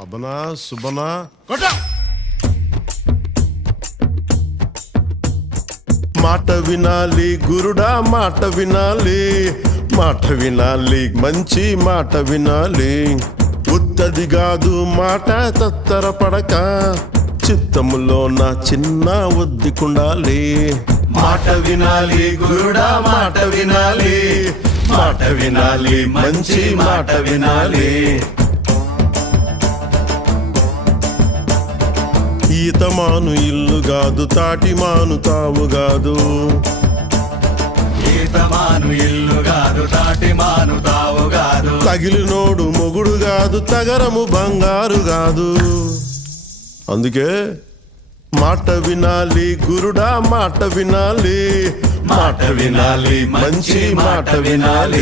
అబనా సుబనా మాట వినాలి గురుడా, మాట వినాలి, మాట వినాలి, మంచి మాట వినాలి. ఉత్తది కాదు మాట తత్తర పడక, చిత్తములో నా చిన్న ఒద్దికుండాలి. మాట వినాలి గురుడా, మాట వినాలి, మాట వినాలి, మంచి మాట వినాలి. ఈతమాను ఇల్లు కాదు, తాటిమాను తావు కాదు. ఈతమాను ఇల్లు కాదు, తాటిమాను తావు కాదు. తగిలినోడు మొగుడు కాదు, తగరము బంగారు కాదు. అందుకే మాట వినాలి గురుడా, మాట వినాలి, మాట వినాలి, మంచి మాట వినాలి.